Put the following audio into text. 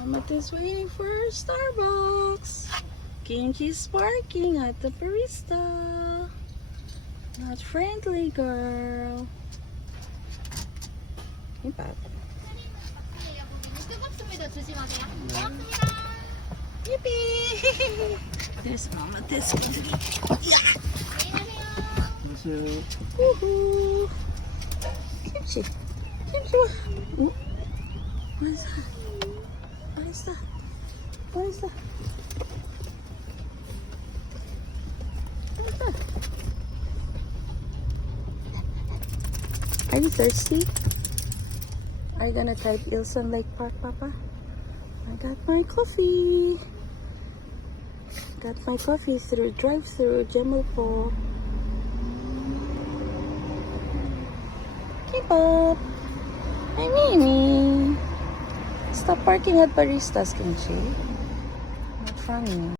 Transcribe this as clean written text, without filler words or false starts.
Mama is waiting for her Starbucks. Kimchi's barking at the barista. Not friendly, girl. Impact. Yippee! There's Mama Tess. Yeah! Woohoo! Kimchi! Kimchi! Ooh. What is that? What is that? What is that? What is that? Are you thirsty? Are you gonna try Ilson Lake Park, Papa? I got my coffee. Got my coffee through drive-through Jamalpo. Keep up. Hi, Mimi. Stop parking at baristas, Kimchi. Not funny.